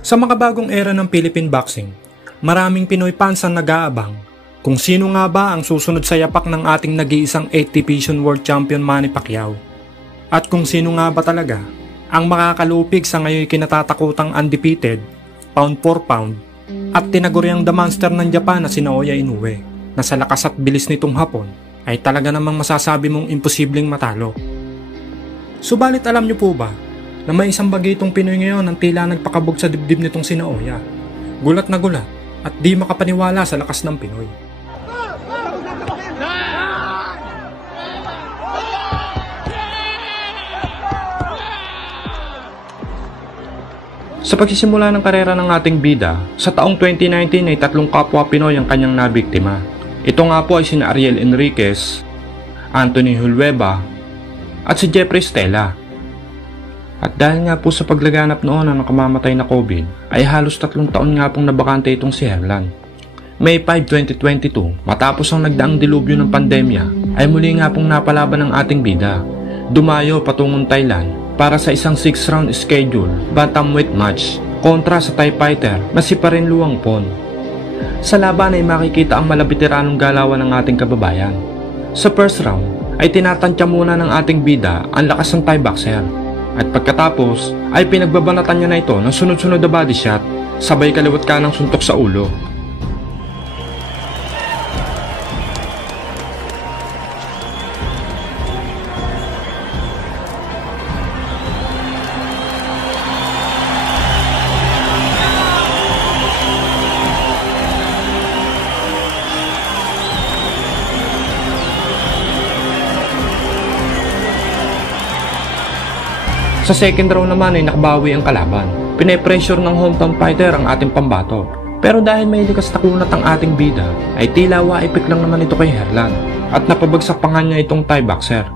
Sa makabagong era ng Philippine boxing, maraming Pinoy fans ang nag-aabang kung sino nga ba ang susunod sa yapak ng ating nag-iisang 8th Division World Champion Manny Pacquiao. At kung sino nga ba talaga ang makakalupig sa ngayon kinatatakutang undefeated, pound for pound, at tinaguriang the monster ng Japan na si Naoya Inoue, na sa lakas at bilis nitong Hapon ay talaga namang masasabi mong imposibleng matalo. Subalit alam niyo po ba na may isang bagitong Pinoy ngayon ang tila nagpakabog sa dibdib nitong si Naoya? Gulat na gulat at di makapaniwala sa lakas ng Pinoy. Sa pagsisimula ng karera ng ating bida, sa taong 2019 ay 3 kapwa Pinoy ang kanyang nabiktima. Ito nga po ay sina Ariel Enriquez, Anthony Hulweba, at si Jeffrey Stella. At dahil nga po sa paglaganap noon ng nakamamatay na COVID, ay halos 3 taon nga pong nabakante itong si Herlan. May 5, 2022, matapos ang nagdaang dilubyo ng pandemya, ay muli nga pong napalaban ng ating bida. Dumayo patungong Thailand para sa isang 6-round schedule bantamweight match kontra sa Thai fighter na si Parin Luangpon. Sa laban ay makikita ang malabitiranong galawan ng ating kababayan. Sa first round ay tinatantya muna ng ating bida ang lakas ng Thai boxer. At pagkatapos ay pinagbabanatan niya na ito ng sunod-sunod na body shot, sabay kaliwat ka ng suntok sa ulo. Sa second round naman ay nakabawi ang kalaban. Pine-pressure ng hometown fighter ang ating pambato. Pero dahil may likas na kunat ang ating bida, ay tila waipik lang naman ito kay Herlan at napabagsak pa nga niya itong Thai boxer.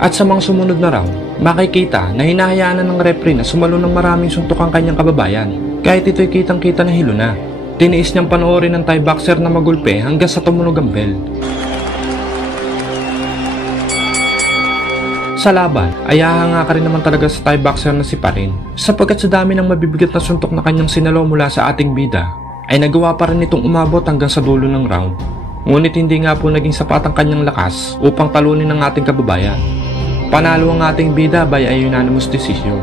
At sa mga sumunod na round, makikita na hinahayaan na ng referee na sumalo ng maraming suntok ang kanyang kababayan. Kahit ito'y kitang-kita na hilo na. Tiniis niyang panoorin ng Thai boxer na magulpe hanggang sa tumunog ang bell. Sa laban, ay hahanga ka rin naman talaga sa Thai boxer na si Parin. Sapagkat sa dami ng mabibigat na suntok na kanyang sinalo mula sa ating bida, ay nagawa pa rin itong umabot hanggang sa dulo ng round. Ngunit hindi nga po naging sapat ang kanyang lakas upang talunin ng ating kababayan. Panalo ang ating bida by a unanimous decision.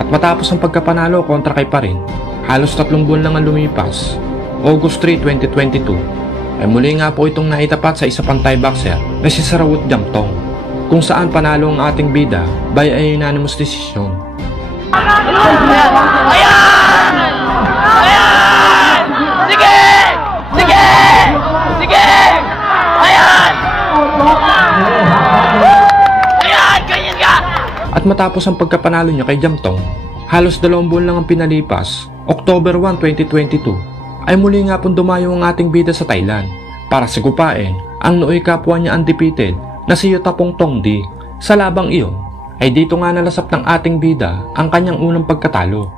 At matapos ang pagkapanalo kontra kay Parin, halos 3 buwan lang ang lumipas, August 3, 2022, ay muli nga po itong naitapat sa isa pang Thai boxer na si Sarawut Jamtong, kung saan panalo ang ating bida by a unanimous decision. Ayan! Ayan! Sige! Sige! Sige! Ayan! At matapos ang pagkapanalo niya kay Jamtong, halos 2 buwan lang ang pinalipas, October 1, 2022, ay muli nga pong dumayo ang ating bida sa Thailand para sigupain ang nooy kapwa niya undefeated na si Yutapong Tongdi. Sa labang iyon, ay dito nga nalasap ng ating bida ang kanyang unang pagkatalo.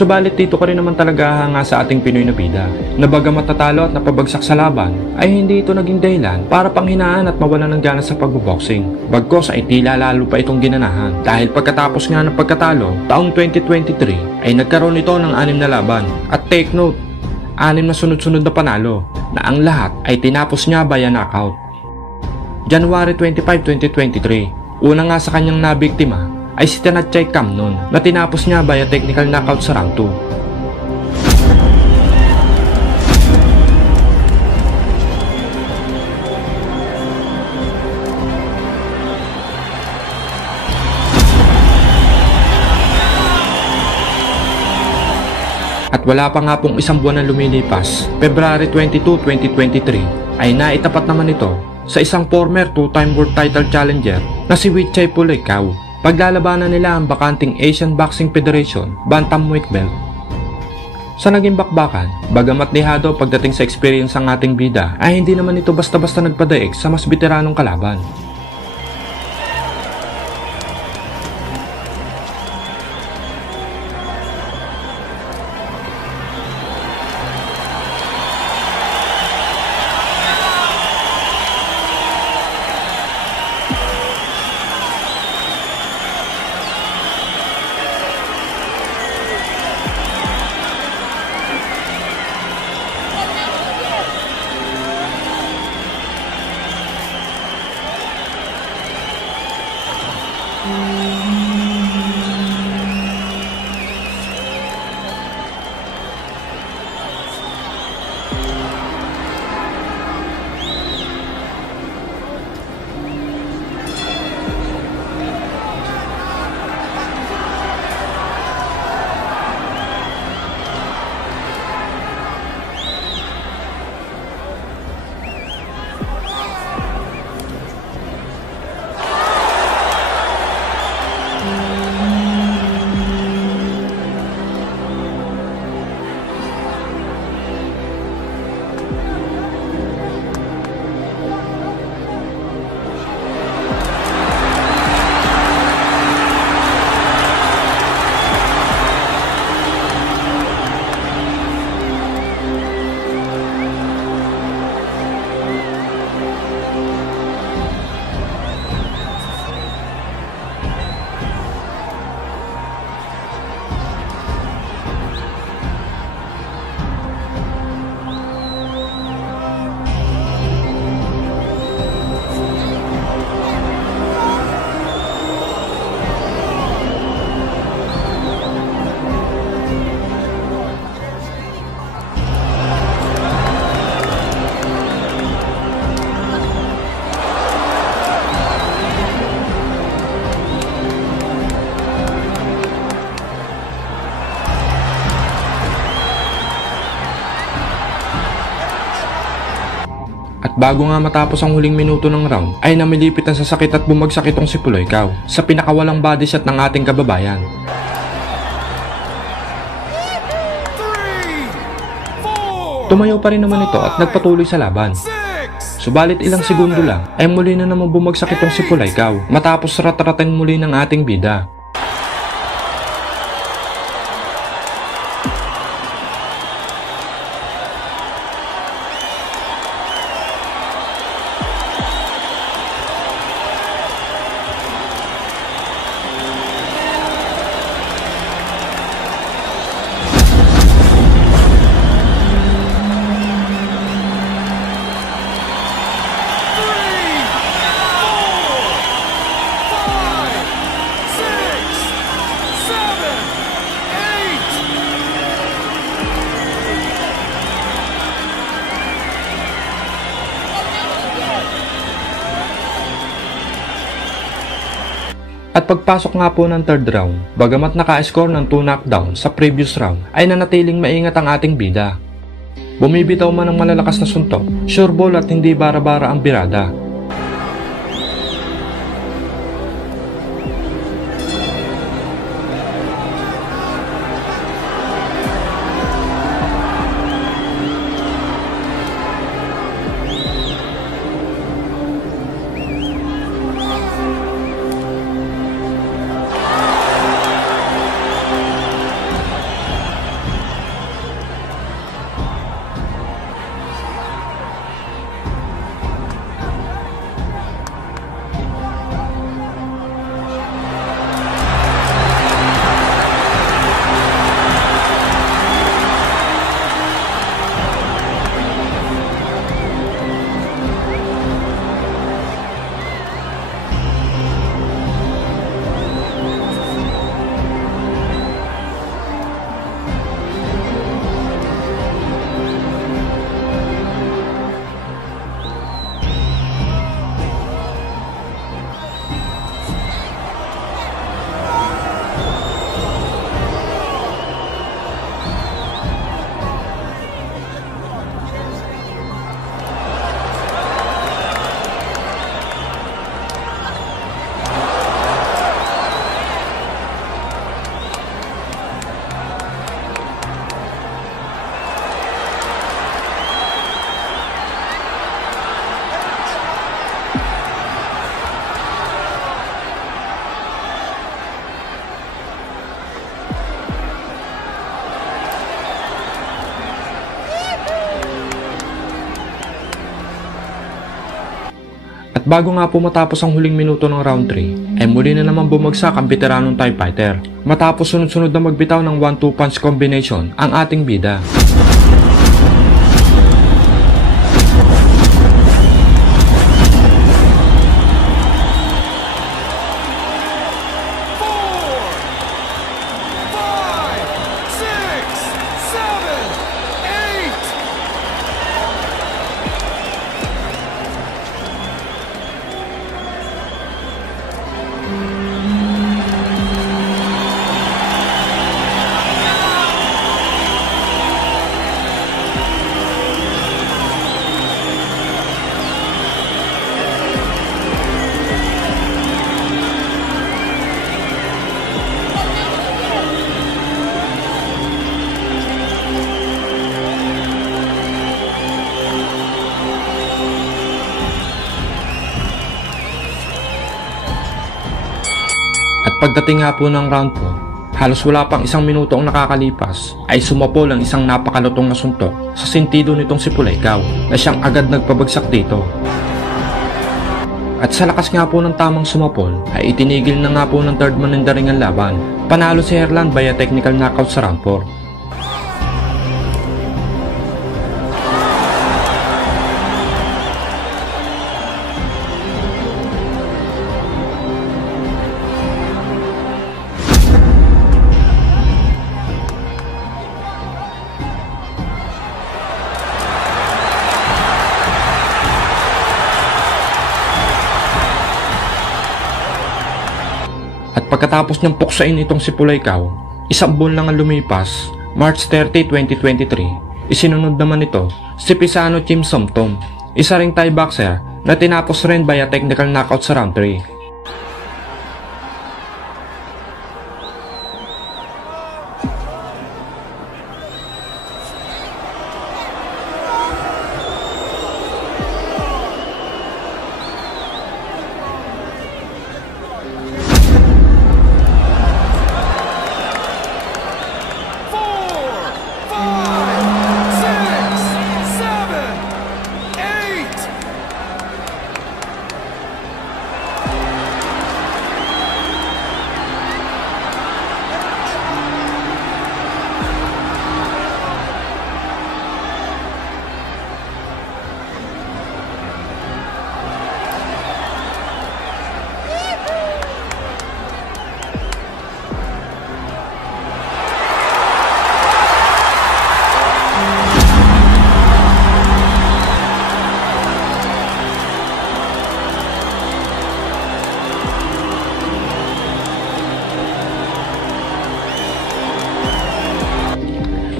Subalit dito ko rin naman talaga hanga sa ating Pinoy na bida, na bagamat natalo at napabagsak sa laban, ay hindi ito naging dahilan para panghinaan at mawalan ng gana sa pagboboxing. Bagkos ay tila lalo pa itong ginanahan dahil pagkatapos nga ng pagkatalo, taong 2023 ay nagkaroon ito ng 6 na laban. At take note, 6 na sunod-sunod na panalo na ang lahat ay tinapos niya via knockout. January 25, 2023, una nga sa kanyang nabiktima ay si Thanachai Kamnon na tinapos niya via technical knockout sa round 2. At wala pa nga pong isang buwan na lumilipas, February 22, 2023, ay naitapat naman ito sa isang former 2-time world title challenger na si Vichai Pulekau. Paglalabanan nila ang bakanting Asian Boxing Federation Bantamweight belt. Sa naging bakbakan, bagamat dehado pagdating sa experience ang ating bida, ay hindi naman ito basta-basta nagpadaig sa mas veteranong kalaban. At bago nga matapos ang huling minuto ng round, ay namilipit ang sasakit at bumagsak itong si Pulekau sa pinakawalang body shot ng ating kababayan. Tumayo pa rin naman ito at nagpatuloy sa laban. Subalit ilang segundo lang ay muli na naman bumagsak itong si Pulekau matapos rat-ratin muli ng ating bida. At pagpasok nga po ng third round, bagamat naka-score ng 2 knockdown sa previous round, ay nanatiling maingat ang ating bida. Bumibitaw man ng malalakas na suntok, sure ball at hindi bara-bara ang birada. At bago nga po matapos ang huling minuto ng round 3, ay muli na naman bumagsak ang veteranong TIE Fighter matapos sunod-sunod na magbitaw ng 1-2 punch combination ang ating bida. At pagdating nga po ng round 4, halos wala pang isang minuto ang nakakalipas, ay sumapol ang isang napakalutong na suntok sa sentido nitong si Puleykaw na siyang agad nagpabagsak dito. At sa lakas nga po ng tamang sumapol, ay itinigil na nga po ng third man in the ring ang laban. Panalo si Herlan via technical knockout sa round 4. At pagkatapos niyang puksain itong si Puleykaw, isang buwan lang ang lumipas, March 30, 2023, isinunod naman ito si Pisano Chim Somtom, isa ring Thai boxer na tinapos rin via technical knockout sa round 3.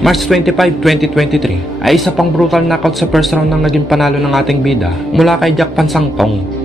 March 25, 2023 ay isa pang brutal knockout sa first round ng naging panalo ng ating bida mula kay Jack Pansangtong.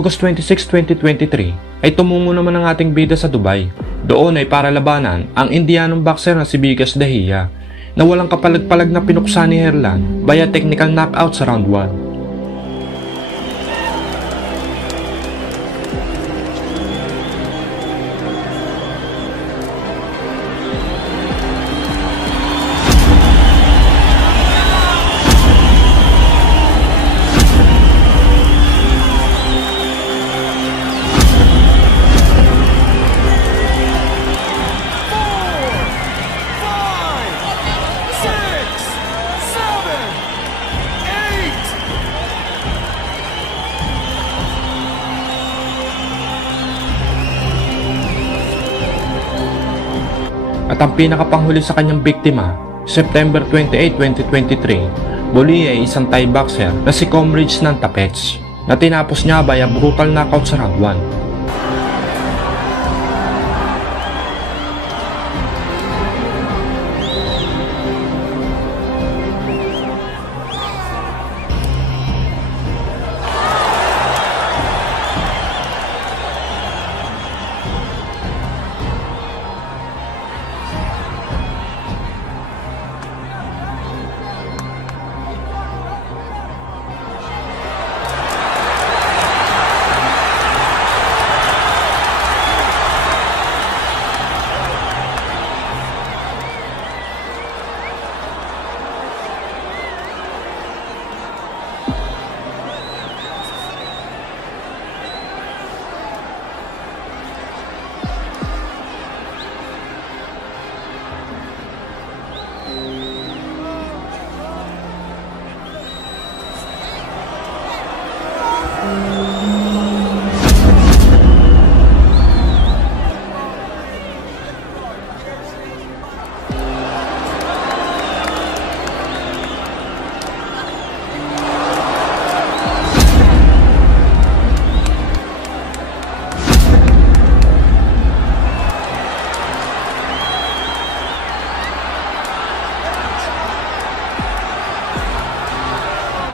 August 26, 2023 ay tumungo naman ang ating bida sa Dubai. Doon ay para labanan ang Indianong boxer na si Vigas Dahia na walang kapalag-palag na pinuksa ni Herlan via technical knockout sa round 1. At ang pinakapanghuli sa kanyang biktima, September 28, 2023, muli ay isang Thai boxer na si Comrades Nantapets na tinapos niya via brutal knockout sa round 1.